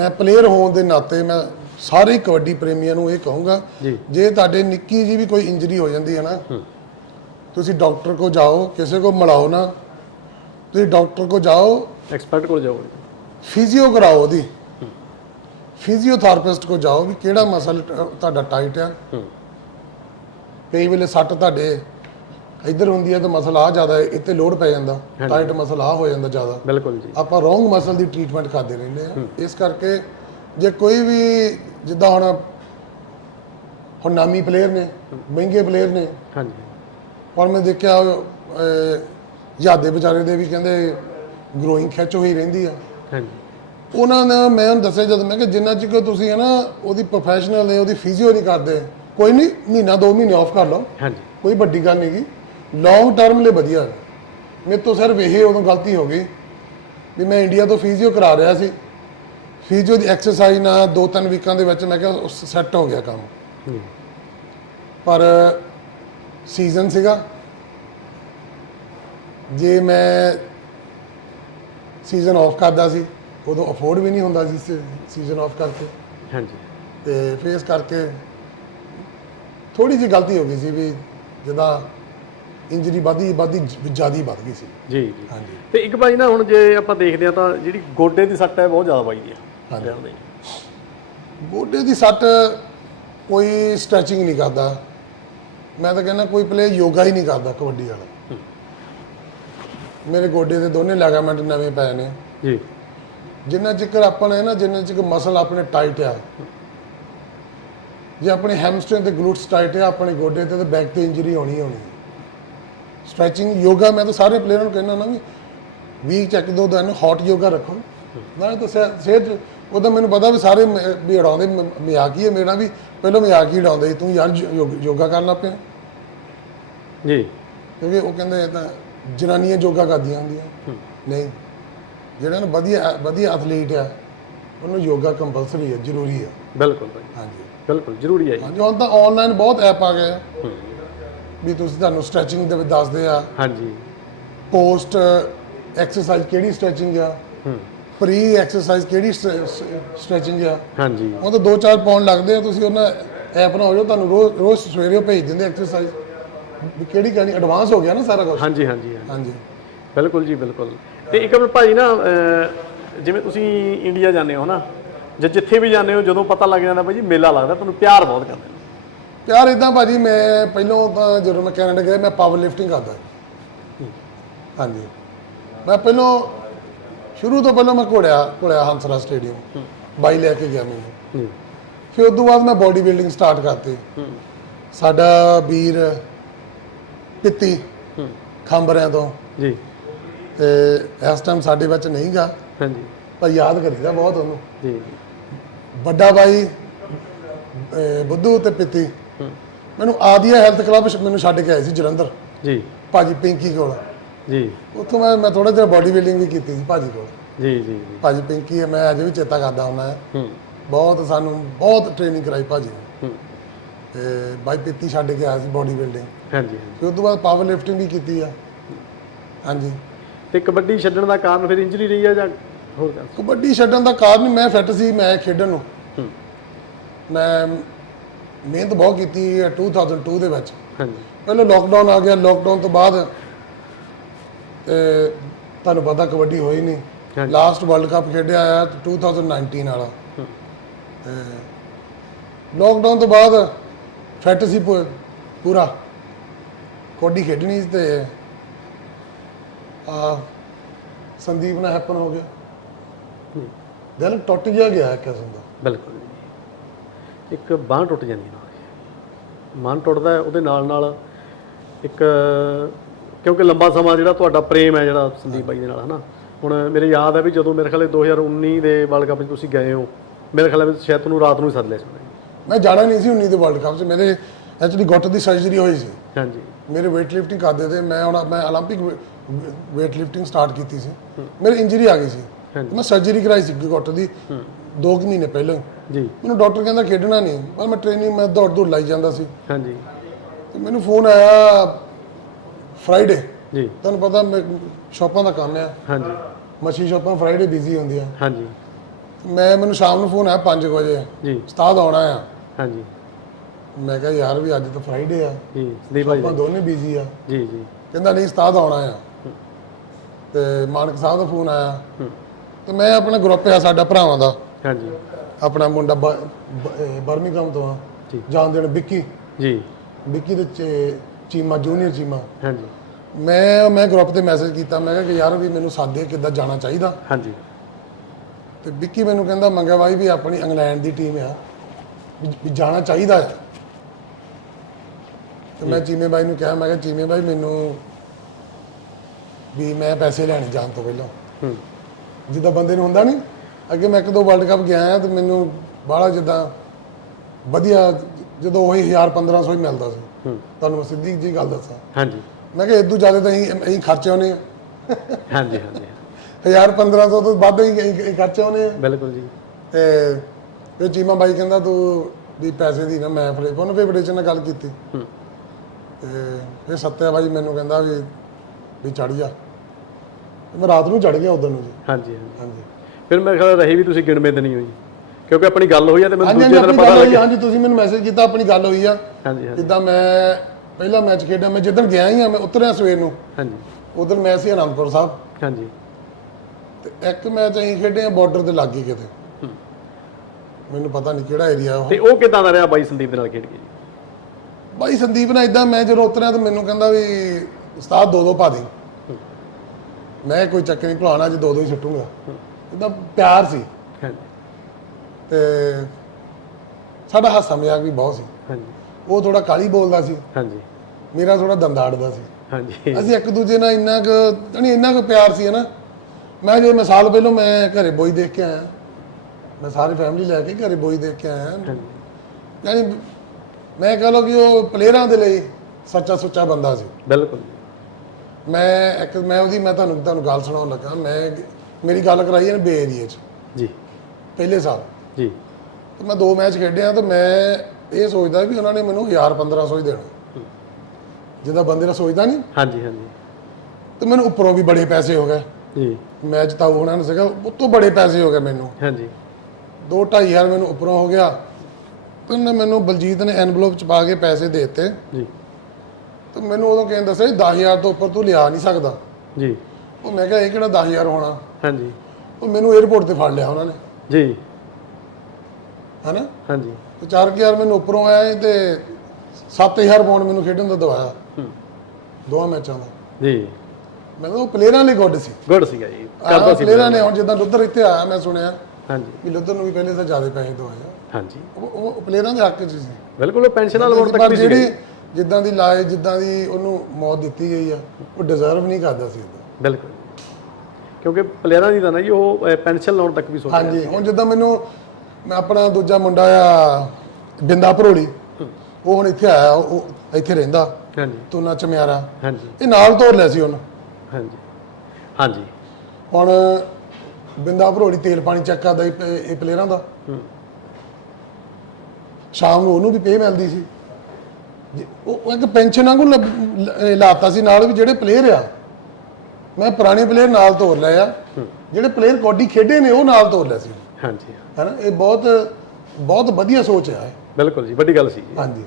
ਮੈਂ ਪਲੇਅਰ ਹੋਣ ਦੇ ਨਾਤੇ ਮੈਂ ਸਾਰੇ ਕਬੱਡੀ ਪ੍ਰੇਮੀਆਂ ਨੂੰ ਇਹ ਕਹੂੰਗਾ ਜੀ। ਤੁਹਾਡੇ ਨਿੱਕੀ ਜੀ ਵੀ ਕੋਈ ਇੰਜਰੀ ਹੋ ਜਾਂਦੀ ਹੈ ਨਾ ਤੁਸੀਂ ਡਾਕਟਰ ਕੋ ਜਾਓ ਕਿਸੇ ਕੋ ਮਿਲਾਓ ਨਾ ਤੁਸੀਂ ਡਾਕਟਰ ਕੋ ਜਾਓ। ਐਕਸਪਰਟ ਕੋਲ ਜਾਓ। ਫਿਜ਼ੀਓ ਕਰਾਓ ਉਹਦੀ। ਫਿਜ਼ੀਓਥੈਰੇਪਿਸਟ ਕੋ ਜਾਓ ਵੀ ਕਿਹੜਾ ਮਸਲ ਤੁਹਾਡਾ ਟਾਈਟ ਆ। ਹੂੰ। ਕਈ ਵੇਲੇ ਸੱਟ ਤੁਹਾਡੇ ਇੱਧਰ ਹੁੰਦੀ ਹੈ ਤਾਂ ਮਸਲ ਆ ਜ਼ਿਆਦਾ ਹੈ ਇੱਥੇ ਲੋਡ ਪੈ ਜਾਂਦਾ ਟਾਈਟ ਮਸਲ ਆ ਹੋ ਜਾਂਦਾ ਜ਼ਿਆਦਾ। ਬਿਲਕੁਲ ਜੀ। ਆਪਾਂ ਰੋਂਗ ਮਸਲ ਦੀ ਟ੍ਰੀਟਮੈਂਟ ਕਰਦੇ ਰਹਿੰਦੇ ਆ ਇਸ ਕਰਕੇ ਜੇ ਕੋਈ ਵੀ ਜਿੱਦਾਂ ਹੁਣ ਹੁਣ ਨਾਮੀ ਪਲੇਅਰ ਨੇ ਮਹਿੰਗੇ ਪਲੇਅਰ ਨੇ ਹਾਂਜੀ। ਪਰ ਮੈਂ ਦੇਖਿਆ ਯਾਦੇ ਵਿਚਾਰੇ ਦੇ ਵੀ ਕਹਿੰਦੇ ਗਰੋਇੰਗ ਖਿੱਚ ਹੋਈ ਰਹਿੰਦੀ ਆ। ਹਾਂਜੀ। ਉਹਨਾਂ ਨੇ ਮੈਂ ਉਹਨੂੰ ਦੱਸਿਆ ਜਦ ਮੈਂ ਕਿ ਜਿੰਨਾ ਚਿਰ ਤੁਸੀਂ ਹੈ ਨਾ ਉਹਦੀ ਪ੍ਰੋਫੈਸ਼ਨਲ ਨੇ ਉਹਦੀ ਫਿਜ਼ੀਓ ਨਹੀਂ ਕਰਦੇ ਕੋਈ ਨਹੀਂ ਮਹੀਨਾ ਦੋ ਮਹੀਨੇ ਆਫ ਕਰ ਲਓ। ਹਾਂਜੀ। ਕੋਈ ਵੱਡੀ ਗੱਲ ਨਹੀਂ ਗੀ। ਲੌਂਗ ਟਰਮ ਲਈ ਵਧੀਆ। ਹੈ ਮੇਰੇ ਤੋਂ ਸਿਰਫ ਇਹ ਉਦੋਂ ਗਲਤੀ ਹੋ ਗਈ ਵੀ ਮੈਂ ਇੰਡੀਆ ਤੋਂ ਫਿਜ਼ੀਓ ਕਰਾ ਰਿਹਾ ਸੀ। ਫਿਜ਼ੀਓ ਦੀ ਐਕਸਰਸਾਈਜ਼ ਨਾਲ ਦੋ ਤਿੰਨ ਵੀਕਾਂ ਦੇ ਵਿੱਚ ਮੈਂ ਕਿਹਾ ਸੈੱਟ ਹੋ ਗਿਆ ਕੰਮ। ਪਰ ਸੀਜ਼ਨ ਸੀਗਾ। ਜੇ ਮੈਂ ਸੀਜ਼ਨ ਆਫ ਕਰਦਾ ਸੀ ਉਦੋਂ ਅਫੋਰਡ ਵੀ ਨਹੀਂ ਹੁੰਦਾ ਸੀ ਸੀਜ਼ਨ ਆਫ ਕਰਕੇ। ਹਾਂਜੀ। ਤੇ ਫੇਸ ਕਰਕੇ ਥੋੜੀ ਜਿਹੀ ਗਲਤੀ ਹੋ ਗਈ ਸੀ ਵੀ ਜਿਹਦਾ ਇੰਜਰੀ ਵਧੀ ਵਧੀ ਜਿਆਦੀ ਵੱਧ ਗਈ ਸੀ। ਜੀ ਜੀ। ਹਾਂਜੀ। ਤੇ ਇੱਕ ਭਾਈ ਨਾ ਹੁਣ ਜੇ ਆਪਾਂ ਦੇਖਦੇ ਆ ਤਾਂ ਜਿਹੜੀ ਗੋਡੇ ਦੀ ਸੱਟ ਹੈ ਬਹੁਤ ਜ਼ਿਆਦਾ ਵੱਜਦੀ ਆ। ਗੋਡੇ ਦੀ ਸੱਟ ਕੋਈ ਸਟ੍ਰੈਚਿੰਗ ਨਹੀਂ ਕਰਦਾ। ਮੈਂ ਤਾਂ ਕਹਿੰਦਾ ਕੋਈ ਪਲੇ ਯੋਗਾ ਹੀ ਨਹੀਂ ਕਰਦਾ ਕਬੱਡੀ ਵਾਲਾ। ਮੇਰੇ ਗੋਡੇ ਦੇ ਦੋਨੇ ਲਿਗਾਮੈਂਟ ਨਵੇਂ ਪਏ ਨੇ। ਜੀ। ਜਿੰਨਾ ਚਿਕਰ ਆਪਾਂ ਨੇ ਨਾ ਜਿੰਨਾ ਚਿਕਰ ਮਸਲ ਆਪਣੇ ਟਾਈਟ ਆ। ਜੇ ਆਪਣੇ ਹੈਮਸਟ੍ਰਿੰਗ ਤੇ ਗਲੂਟਸ ਟਾਈਟ ਆ ਆਪਣੇ ਗੋਡੇ ਤੇ ਤੇ ਬੈਕ ਤੇ ਇੰਜਰੀ ਹੋਣੀ ਹੀ ਹੋਣੀ। ਸਟ੍ਰੈਚਿੰਗ ਯੋਗਾ ਮੈਂ ਤਾਂ ਸਾਰੇ ਪਲੇਅਰਾਂ ਨੂੰ ਕਹਿੰਦਾ ਨਾ ਵੀ ਵੀਕ ਚੱਕ ਦੋ ਦਿਨ ਹੌਟ ਯੋਗਾ ਰੱਖੋ। ਮੈਂ ਤਾਂ ਸਿਹ- ਸਿਹਤ ਉਹਦਾ ਮੈਨੂੰ ਪਤਾ ਵੀ ਸਾਰੇ ਵੀ ਉਡਾਉਂਦੇ ਮਜ਼ਾਕ ਹੀ ਹੈ ਮੇਰਾ ਵੀ ਪਹਿਲਾਂ ਮਜ਼ਾਕ ਹੀ ਉਡਾਉਂਦੇ ਤੂੰ ਯਾਰ ਯੋਗਾ ਕਰਨ ਲੱਗ ਪਿਆ। ਜੀ। ਕਿਉਂਕਿ ਉਹ ਕਹਿੰਦੇ ਤਾਂ ਜਨਾਨੀਆਂ ਯੋਗਾ ਕਰਦੀਆਂ ਹੁੰਦੀਆਂ। ਨਹੀਂ ਜਿਹੜਾ ਨਾ ਵਧੀਆ ਵਧੀਆ ਐਥਲੀਟ ਆ ਉਹਨੂੰ ਯੋਗਾ ਕੰਪਲਸਰੀ ਹੈ ਜ਼ਰੂਰੀ ਹੈ। ਬਿਲਕੁਲ ਭਾਈ। ਹਾਂਜੀ। ਬਿਲਕੁਲ ਜ਼ਰੂਰੀ ਹੈ ਜੀ। ਹਾਂਜੀ ਹੁਣ ਤਾਂ ਆਨਲਾਈਨ ਬਹੁਤ ਐਪ ਆ ਗਏ। ਆ ਵੀ ਤੁਸੀਂ ਤੁਹਾਨੂੰ ਸਟ੍ਰੈਚਿੰਗ ਦੇ ਵਿੱਚ ਦੱਸਦੇ ਆ। ਹਾਂਜੀ। ਪੋਸਟ ਐਕਸਰਸਾਈਜ਼ ਕਿਹੜੀ ਸਟ੍ਰੈਚਿੰਗ ਆ? ਹੂੰ। ਪ੍ਰੀ ਐਕਸਰਸਾਈਜ਼ ਕਿਹੜੀ ਸਟ੍ਰੈਚਿੰਗ ਆ? ਹਾਂਜੀ। ਉਹ ਤਾਂ 2-4 ਪਾਉਂਡ ਲੱਗਦੇ ਆ ਤੁਸੀਂ ਉਹਨਾਂ ਐਪ ਨਾਲ ਹੋ ਜਾਓ ਤੁਹਾਨੂੰ ਰੋਜ਼ ਰੋਜ਼ ਸਵੇਰੇ ਉਹ ਭੇਜ ਦਿੰਦੇ ਐਕਸਰਸਾਈਜ਼ ਵੀ ਕਿਹੜੀ ਕਰਨੀ ਐਡਵਾਂਸ ਹੋ ਗਿਆ ਨਾ ਸਾਰਾ ਕੁਝ ਹਾਂਜੀ ਹਾਂਜੀ ਹਾਂਜੀ। ਬਿਲਕੁਲ ਜੀ ਬਿਲਕੁਲ। ਤੇ ਇੱਕ ਮਿੰਟ ਭਾਈ ਨਾ ਜਿਵੇਂ ਤੁਸੀਂ ਇੰਡੀਆ ਜਾਂਦੇ ਹੋ ਨਾ ਜਾਂ ਜਿੱਥੇ ਵੀ ਜਾਂਦੇ ਹੋ ਜਦੋਂ ਪਤਾ ਲੱਗ ਜਾਂਦਾ ਭਾਈ ਜੀ ਮੇਲਾ ਲੱਗਦਾ ਤੁਹਾਨੂੰ ਪਿਆਰ ਬਹੁਤ ਕਰਦੇ ਪਿਆਰ ਇਦਾਂ ਭਾਜੀ ਮੈਂ ਪਹਿਲਾਂ ਤਾਂ ਜਦੋਂ ਮੈਂ ਕੈਨੇਡਾ ਗਿਆ ਮੈਂ ਪਾਵਰ ਲਿਫਟਿੰਗ ਕਰਦਾ ਸੀ। ਹਾਂਜੀ। ਮੈਂ ਪਹਿਲਾਂ ਸ਼ੁਰੂ ਤੋਂ ਪਹਿਲਾਂ ਮੈਂ ਘੋੜਿਆ ਘੋੜਿਆ ਹੰਸਰਾ ਸਟੇਡੀਅਮ। ਬਾਈ ਲੈ ਕੇ ਗਿਆ ਮੈਨੂੰ। ਹੂੰ। ਫਿਰ ਉਸ ਤੋਂ ਬਾਅਦ ਮੈਂ ਬਾਡੀ ਬਿਲਡਿੰਗ ਸਟਾਰਟ ਕਰਤੀ। ਸਾਡਾ ਵੀਰ ਪਿੱਤੀ ਹੂੰ। ਖੰਬਰਿਆਂ ਤੋਂ। ਜੀ। ਤੇ ਇਸ ਟਾਈਮ ਸਾਡੇ ਵਿੱਚ ਨਹੀਂ ਗਾ ਹਾਂਜੀ। ਪਰ ਯਾਦ ਕਰੀਦਾ ਬਹੁਤ ਉਹਨੂੰ। ਜੀ ਜੀ। ਵੱਡਾ ਬਾਈ ਬੁੱਧੂ ਤੇ ਪਿੱਤੀ। ਮੈਨੂੰ ਆਦੀਆ ਹੈਲਥ ਕਲੱਬ ਮੈਨੂੰ ਛੱਡ ਕੇ ਆਏ ਸੀ ਜਲੰਧਰ। ਜੀ। ਭਾਜੀ ਪਿੰਕੀ ਕੋਲ। ਜੀ। ਉੱਥੋਂ ਮੈਂ ਮੈਂ ਥੋੜਾ ਜਿਹਾ ਬਾਡੀ ਬਿਲਡਿੰਗ ਵੀ ਕੀਤੀ ਸੀ ਭਾਜੀ ਕੋਲ। ਜੀ ਜੀ ਜੀ। ਭਾਜੀ ਪਿੰਕੀ ਹੈ ਮੈਂ ਅਜੇ ਵੀ ਚੇਤਾ ਕਰਦਾ ਹੁੰਦਾ ਹੂੰ। ਬਹੁਤ ਸਾਨੂੰ ਬਹੁਤ ਟ੍ਰੇਨਿੰਗ ਕਰਾਈ ਭਾਜੀ ਨੇ। ਹੂੰ। ਤੇ ਬਾਈ ਪਿੱਤੀ ਛੱਡ ਕੇ ਆਇਆ ਸੀ ਬਾਡੀ ਬਿਲਡਿੰਗ ਹਾਂਜੀ ਹਾਂਜੀ। ਫਿਰ ਉਸ ਤੋਂ ਬਾਅਦ ਪਾਵਰ ਲਿਫਟਿੰਗ ਵੀ ਕੀਤੀ ਆ। ਹਾਂਜੀ। ਤੇ ਕਬੱਡੀ ਛੱਡਣ ਦਾ ਕਾਰਨ ਫਿਰ ਇੰਜਰੀ ਰਹੀ ਆ ਜਾਂ ਹੋਰ ਗੱਲ ਕਬੱਡੀ ਛੱਡਣ ਦਾ ਕਾਰਨ ਮੈਂ ਫਿੱਟ ਸੀ ਮੈਂ ਖੇਡਣ ਨੂੰ। ਹੂੰ ਮੈਂ ਮਿਹਨਤ ਬਹੁਤ ਕੀਤੀ ਹੈ 2002 ਦੇ ਵਿੱਚ। ਹਾਂਜੀ। ਪਹਿਲਾਂ ਲੋਕਡਾਊਨ ਆ ਗਿਆ ਲੋਕਡਾਊਨ ਤੋਂ ਬਾਅਦ ਤੁਹਾਨੂੰ ਪਤਾ ਕਬੱਡੀ ਹੋਈ ਨਹੀਂ। ਲਾਸਟ ਵਰਲਡ ਕੱਪ ਖੇਡਿਆ ਆ 2019 ਵਾਲਾ। ਲੋਕਡਾਊਨ ਤੋਂ ਬਾਅਦ ਫਿੱਟ ਸੀ ਪੂਰਾ। ਕੋਡੀ ਖੇਡਣੀ ਤੇ ਆ ਸੰਦੀਪ ਨਾਲ ਹੈਪਨ ਹੋ ਗਿਆ। ਦਿਲ ਟੁੱਟ ਗਿਆ ਇੱਕ ਕਿਸਮ ਦਾ। ਬਿਲਕੁਲ। ਇੱਕ ਬਾਂਹ ਟੁੱਟ ਜਾਂਦੀ ਨਾਲ ਮਨ ਟੁੱਟਦਾ ਹੈ, ਉਹਦੇ ਨਾਲ ਨਾਲ ਇੱਕ ਕਿਉਂਕਿ ਲੰਬਾ ਸਮਾਂ ਜਿਹੜਾ ਤੁਹਾਡਾ ਪ੍ਰੇਮ ਹੈ ਜਿਹੜਾ ਸੰਦੀਪ ਬਾਈ ਦੇ ਨਾਲ ਹਨਾ ਹੁਣ ਮੇਰੇ ਯਾਦ ਹੈ ਵੀ ਜਦੋਂ ਮੇਰੇ ਖਿਆਲੇ 2019 ਦੇ ਵਰਲਡ ਕੱਪ 'ਚ ਤੁਸੀਂ ਗਏ ਹੋ ਮੇਰੇ ਖਿਆਲੇ ਵਿੱਚ ਸ਼ਾਇਦ ਤੁਹਾਨੂੰ ਰਾਤ ਨੂੰ ਹੀ ਸੱਦ ਲਿਆ ਸੀ ਉਹਨਾਂ ਨੇ। ਮੈਂ ਜਾਣਾ ਨਹੀਂ ਸੀ 19 ਦੇ ਵਰਲਡ ਕੱਪ 'ਚ ਮੇਰੇ ਐਕਚੁਅਲੀ ਗੁੱਟ ਦੀ ਸਰਜਰੀ ਹੋਈ ਸੀ ਹਾਂਜੀ ਮੇਰੇ weight lifting ਕਰਦੇ ਤੇ ਮੈਂ ਹੁਣ ਮੈਂ 올림픽 weight lifting ਸਟਾਰਟ ਕੀਤੀ ਸੀ ਮੇਰੀ ਇੰਜਰੀ ਆ ਗਈ ਸੀ ਹਾਂਜੀ। ਮੈਂ ਸਰਜਰੀ ਕਰਾਈ ਸੀ ਗੁੱਟ ਦੀ 2 ਮਹੀਨੇ ਪਹਿਲਾਂ ਹੀ। ਜੀ। ਮੈਨੂੰ ਡਾਕਟਰ ਕਹਿੰਦਾ ਖੇਡਣਾ ਨਹੀਂ। ਪਰ ਮੈਂ ਟ੍ਰੇਨਿੰਗ ਮੈਂ ਦੌੜ ਦੌੜ ਲਾਈ ਜਾਂਦਾ ਸੀ। ਹਾਂਜੀ। ਤੇ ਮੈਨੂੰ ਫੋਨ ਆਇਆ ਫਰਾਈਡੇ ਜੀ। ਤੁਹਾਨੂੰ ਪਤਾ ਮੈਂ ਸ਼ਾਪਾਂ ਦਾ ਕੰਮ ਆ। ਹਾਂਜੀ। ਮੱਛੀ ਸ਼ਾਪਾਂ ਫਰਾਈਡੇ ਬਿਜ਼ੀ ਹੁੰਦੀਆਂ ਹਾਂਜੀ। ਮੈਂ ਮੈਨੂੰ ਸ਼ਾਮ ਨੂੰ ਫੋਨ ਆਇਆ 5 ਵਜੇ। ਜੀ। ਉਸਤਾਦ ਆਉਣਾ ਆ। ਹਾਂਜੀ। ਮੈਂ ਕਿਹਾ ਯਾਰ ਵੀ ਅੱਜ ਤਾਂ ਫਰਾਈਡੇ ਆ। ਜੀ ਸੰਦੀਪ ਭਾਈ ਆਪਾਂ ਦੋਨੇ ਬਿਜ਼ੀ ਆ। ਜੀ ਜੀ। ਕਹਿੰਦਾ ਨਹੀਂ ਉਸਤਾਦ ਆਉਣਾ ਆ। ਤੇ ਮਾਨਕ ਸਾਹਿਬ ਦਾ ਫੋਨ ਆਇਆ। ਤੇ ਮੈਂ ਆਪਣਾ ਗਰੁੱਪ ਆ ਸਾਡਾ ਭਰਾਵਾਂ ਦਾ। ਹਾਂਜੀ। ਆਪਣਾ ਮੁੰਡਾ ਬ- ਬ- ਇਹ ਬਰਮਿੰਗਮ ਤੋਂ ਆ। ਜੀ। ਜਾਣ ਦੇਣ ਵਿੱਕੀ। ਜੀ। ਵਿੱਕੀ ਦੇ ਚ- ਚੀਮਾ ਜੂਨੀਅਰ ਚੀਮਾ। ਹਾਂਜੀ। ਮੈਂ ਮੈਂ ਗਰੁੱਪ ਤੇ ਮੈਸੇਜ ਕੀਤਾ। ਮੈਂ ਕਿਹਾ ਕਿ ਯਾਰ ਵੀ ਮੈਨੂੰ ਸਾਦੇ ਕਿੱਦਾਂ ਜਾਣਾ ਚਾਹੀਦਾ। ਹਾਂਜੀ। ਤੇ ਵਿੱਕੀ ਮੈਨੂੰ ਕਹਿੰਦਾ ਮੰਗਾ ਬਾਈ ਵੀ ਆਪਣੀ ਇੰਗਲੈਂਡ ਦੀ ਟੀਮ ਆ। ਵੀ ਵੀ ਜਾਣਾ ਚਾਹੀਦਾ ਹੈ ਤੇ ਮੈਂ ਚੀਮੇ ਬਾਈ ਨੂੰ ਕਿਹਾ ਮੈਂ ਕਿਹਾ ਚੀਮੇ ਬਾਈ ਮੈਨੂੰ ਵੀ ਮੈਂ ਪੈਸੇ ਲੈਣੇ ਜਾਣ ਤੋਂ ਪਹਿਲਾਂ। ਹੂੰ। ਜਿੱਦਾਂ ਬੰਦੇ ਨੂੰ ਹੁੰਦਾ ਨਹੀਂ ਅੱਗੇ ਮੈਂ ਇੱਕ ਦੋ ਵਰਲਡ ਕੱਪ ਗਿਆ ਆ ਤੇ ਮੈਨੂੰ ਬਾਹਲਾ ਜਿੱਦਾਂ ਵਧੀਆ ਜਦੋਂ ਉਹੀ 1000 1500 ਹੀ ਮਿਲਦਾ ਸੀ। ਤੁਹਾਨੂੰ ਮੈਂ ਸਿੱਧੀ ਜੀ ਗੱਲ ਦੱਸਾਂ। ਹਾਂਜੀ। ਮੈਂ ਕਿਹਾ ਇਦੋਂ ਜ਼ਿਆਦਾ ਤਾਂ ਅਸੀਂ ਅਸੀਂ ਖਰਚੇ ਹੋਣੇ ਆ। ਹਾਂਜੀ ਹਾਂਜੀ। 1000 1500 ਤੋਂ ਵੱਧ ਹੀ ਖਰਚੇ ਹੋਣੇ ਆ। ਬਿਲਕੁਲ ਜੀ। ਤੇ ਫਿਰ ਚੀਮਾ ਬਾਈ ਕਹਿੰਦਾ ਤੂੰ ਵੀ ਪੈਸੇ ਦੀ ਨਾ ਮੈਂ ਫੜੇ ਉਹਨੇ ਫਿਰ ਫੈਡਰੇਸ਼ਨ ਨਾਲ ਗੱਲ ਕੀਤੀ। ਤੇ ਫਿਰ ਸੱਤਿਆ ਬਾਈ ਮੈਨੂੰ ਕਹਿੰਦਾ ਵੀ ਵੀ ਚੜ ਜਾ। ਮੈਂ ਰਾਤ ਨੂੰ ਚੜ ਗਿਆ ਉਦੋਂ ਨੂੰ ਜੀ। ਹਾਂਜੀ। ਹਾਂਜੀ। ਫਿਰ ਮੇਰੇ ਖਿਆਲ ਰਹੀ ਵੀ ਤੁਸੀਂ ਗਿਣਵੇਂ ਤੇ ਨਹੀਂ ਹੋਈ। ਕਿਉਂਕਿ ਆਪਣੀ ਗੱਲ ਹੋਈ ਆ ਤੇ ਮੈਨੂੰ ਹਾਂਜੀ ਦੂਜੇ ਦਿਨ ਪਤਾ ਲੱਗਿਆ। ਹਾਂਜੀ ਤੁਸੀਂ ਮੈਨੂੰ ਮੈਸੇਜ ਕੀਤਾ ਆਪਣੀ ਗੱਲ ਹੋਈ ਆ। ਹਾਂਜੀ ਹਾਂਜੀ। ਜਿੱਦਾਂ ਮੈਂ ਪਹਿਲਾ ਮੈਚ ਖੇਡਿਆ ਮੈਂ ਜਿੱਦਣ ਗਿਆ ਹੀ ਆ ਮੈਂ ਉਤਰਿਆ ਸਵੇਰ ਨੂੰ। ਹਾਂਜੀ। ਉਦੋਂ ਮੈਂ ਸੀ ਅਨੰਦਪੁਰ ਸਾਹਿਬ। ਹਾਂਜੀ। ਤੇ ਇੱਕ ਮੈਚ ਅਸੀਂ ਖੇਡੇ ਆ ਬਾਰਡਰ ਦੇ ਲਾਗੇ ਕਿਤੇ। ਮੈਨੂੰ ਪਤਾ ਨਹੀਂ ਕਿਹੜਾ ਏਰੀਆ ਉਹ। ਤੇ ਉਹ ਕਿਦਾਂ ਦਾ ਰਿਹਾ ਬਾਈ ਸੰਦੀਪ ਦੇ ਨਾਲ ਖੇਡ ਕੇ? ਜੀ ਬਾਈ ਸੰਦੀਪ ਨਾਲ ਇਦਾਂ ਮੈਂ ਜਦੋਂ ਉਤਰਿਆ ਤਾਂ ਮੈਨੂੰ ਕਹਿੰਦਾ ਵੀ ਉਸਤਾਦ ਦੋ ਦੋ ਪਾ ਦੇ। ਮੈਂ ਕੋਈ ਚੱਕਰ ਨਹੀਂ ਭਲਾਣਾ ਅੱਜ ਦੋ ਦੋ ਹੀ ਛੱਟੂਗਾ ਇਦਾਂ ਪਿਆਰ ਸੀ। ਹਾਂਜੀ। ਤੇ ਸਾਡਾ ਹਾਸਾ ਮਜ਼ਾਕ ਵੀ ਬਹੁਤ ਸੀ। ਹਾਂਜੀ। ਉਹ ਥੋੜਾ ਕਾਲੀ ਬੋਲਦਾ ਸੀ। ਹਾਂਜੀ। ਮੇਰਾ ਥੋੜਾ ਦੰਦਾੜਦਾ ਸੀ। ਹਾਂਜੀ। ਅਸੀਂ ਇੱਕ ਦੂਜੇ ਨਾਲ ਇੰਨਾ ਕੁ ਨਹੀਂ ਇੰਨਾ ਕੁ ਪਿਆਰ ਸੀ ਨਾ ਮੈਂ ਜੇ ਮਿਸਾਲ ਪਹਿਲਾਂ ਮੈਂ ਘਰੇ ਬੋਈ ਦੇਖ ਕੇ ਆਇਆ। ਮੈਂ ਸਾਰੀ ਫੈਮਿਲੀ ਲੈ ਕੇ ਘਰੇ ਬੋਈ ਦੇਖ ਕੇ ਆਇਆ। ਯਾਨੀ ਮੈਂ ਕਹ ਲਓ ਕਿ ਉਹ ਪਲੇਅਰਾਂ ਦੇ ਲਈ ਸੱਚਾ ਸੁੱਚਾ ਬੰਦਾ ਸੀ। ਬਿਲਕੁਲ। ਮੈਂ ਇੱਕ ਮੈਂ ਉਹਦੀ ਮੈਂ ਤੁਹਾਨੂੰ ਤੁਹਾਨੂੰ ਗੱਲ ਸੁਣਾਉਣ ਲੱਗਾ। ਮੈਂ ਮੇਰੀ ਗੱਲ ਕਰਾਈ ਹੈ ਬੇ ਏਰੀਏ 'ਚ। ਜੀ। ਪਹਿਲੇ ਸਾਲ। ਜੀ। ਤੇ ਮੈਂ ਦੋ ਮੈਚ ਖੇਡਿਆ ਤੇ ਮੈਂ ਇਹ ਸੋਚਦਾ ਵੀ ਉਹਨਾਂ ਨੇ ਮੈਨੂੰ 1000 1500 ਹੀ ਦੇਣਾ। ਜਿੱਦਾਂ ਬੰਦੇ ਦਾ ਸੋਚਦਾ ਨਹੀਂ ਹਾਂਜੀ ਹਾਂਜੀ। ਤੇ ਮੈਨੂੰ ਉੱਪਰੋਂ ਵੀ ਬੜੇ ਪੈਸੇ ਹੋ ਗਏ। ਜੀ। ਮੈਚ ਤਾਂ ਉਹਨਾਂ ਨੂੰ ਸੀਗਾ ਉਹ ਤੋਂ ਬੜੇ ਪੈਸੇ ਹੋ ਗਏ ਮੈਨੂੰ। ਹਾਂਜੀ। 2 ਹਜ਼ਾਰ ਮੈਨੂੰ ਉੱਪਰੋਂ ਹੋ ਗਿਆ। ਤੇ ਉਹਨੇ ਮੈਨੂੰ ਬਲਜੀਤ ਨੇ ਐਨਵਲਪ ਚ ਪਾ ਕੇ ਪੈਸੇ ਦੇ ਦਿੱਤੇ। ਜੀ। ਤੇ ਮੈਨੂੰ ਉਦੋਂ ਕਹਿੰਦਾ ਦੱਸਿਆ 10000 ਤੋਂ ਉੱਪਰ ਤੂੰ ਲਿਆ ਨਹੀਂ ਸਕਦਾ। ਜੀ। ਉਹ ਮੈਂ ਕਿਹਾ ਇਹ ਕਿਹੜਾ 10000 ਹੋਣਾ? ਹਾਂਜੀ। ਉਹ ਮੈਨੂੰ 에어ਪੋਰਟ ਤੇ ਫੜ ਲਿਆ ਉਹਨਾਂ ਨੇ। ਜੀ। ਹੈਨਾ? ਹਾਂਜੀ। ਤੇ 4000 ਮੈਨੂੰ ਉੱਪਰੋਂ ਆਇਆ ਸੀ ਤੇ 7000 ਪਾਉਂਡ ਮੈਨੂੰ ਖੇਡਣ ਦਾ ਦਵਾਇਆ। ਹੂੰ। ਦੋਵਾਂ ਮੈਚਾਂ ਦਾ। ਜੀ। ਮੈਂ ਉਹ ਪਲੇਅਰਾਂ ਲਈ ਗੁੱਡ ਸੀ। ਗੁੱਡ ਸੀਗਾ ਜੀ। ਕਰਦਾ ਸੀ ਪਲੇਅਰਾਂ ਨੇ ਹੁਣ ਜਿੱਦਾਂ ਲੁੱਧਰ ਇੱਥੇ ਆਇਆ ਮੈਂ ਸੁਣਿਆ ਹਾਂਜੀ। ਵੀ ਲੁੱਧਰ ਨੂੰ ਵੀ ਪਹਿਲੇ ਤਾਂ ਜ਼ਿਆਦਾ ਪੈਸੇ ਦਵਾਇਆ ਹਾਂਜੀ। ਉਹ ਉਹ ਪਲੇਅਰਾਂ ਦੇ ਹੱਕ 'ਚ ਸੀ। ਬਿਲਕੁਲ ਉਹ ਪੈਨਸ਼ਨ ਵਾਲਾ ਲੋੜ ਤੱਕ ਜਿਹੜੀ ਜੀ। ਜਿੱਦਾਂ ਦੀ ਲਾਏ ਜਿੱਦਾਂ ਦੀ ਉਹਨੂੰ ਮੌਤ ਦਿੱਤੀ ਗਈ ਆ ਉਹ ਡਿਜ਼ਰਵ ਨਹੀਂ ਕਰਦਾ ਸੀ। ਬਿਲਕੁਲ। ਕਿਉਂਕਿ ਪਲੇਅਰਾਂ ਦੀ ਤਾਂ ਨਾ ਜੀ ਉਹ ਪੈਨਸ਼ਨ ਲਾਉਣ ਤੱਕ ਵੀ ਸੋਚ ਰਿਹਾ ਹਾਂਜੀ ਹੁਣ ਜਿੱਦਾਂ ਮੈਨੂੰ ਮੈਂ ਆਪਣਾ ਦੂਜਾ ਮੁੰਡਾ ਆ ਬਿੰਦਾ ਭਰੋਲੀ ਉਹ ਹੁਣ ਇੱਥੇ ਆਇਆ ਉਹ ਇੱਥੇ ਰਹਿੰਦਾ। ਹਾਂਜੀ। ਤੁਨਾ ਚਮਿਆਰਾ। ਹਾਂਜੀ। ਇਹ ਨਾਲ ਤੋਰ ਲਿਆ ਸੀ ਉਹਨੂੰ। ਹਾਂਜੀ। ਹਾਂਜੀ। ਹੁਣ ਬਿੰਦਾ ਭਰੋਲੀ ਤੇਲ ਪਾਣੀ ਚੈੱਕ ਕਰਦਾ ਇਹ ਪਲੇਅਰਾਂ ਦਾ। ਹੂੰ। ਸ਼ਾਮ ਨੂੰ ਉਹਨੂੰ ਵੀ ਪੇ ਮਿਲਦੀ ਸੀ। ਉਹ ਇੱਕ ਪੈਨਸ਼ਨ ਵਾਂਗੂ ਲਾਤਾ ਸੀ ਨਾਲ ਵੀ ਜਿਹੜੇ ਪਲੇਅਰ ਆ। ਮੈਂ ਪੁਰਾਣੇ ਪਲੇਅਰ ਨਾਲ ਤੋਰ ਲਏ ਆ। ਜਿਹੜੇ ਪਲੇਅਰ ਕੌਡੀ ਖੇਡੇ ਨੇ ਉਹ ਨਾਲ ਤੋਰ ਲਿਆ ਸੀ। ਹਾਂਜੀ। ਹੈਨਾ ਇਹ ਬਹੁਤ ਬਹੁਤ ਵਧੀਆ ਸੋਚ ਹੈ ਬਿਲਕੁਲ ਜੀ ਵੱਡੀ ਗੱਲ ਸੀ। ਹਾਂਜੀ।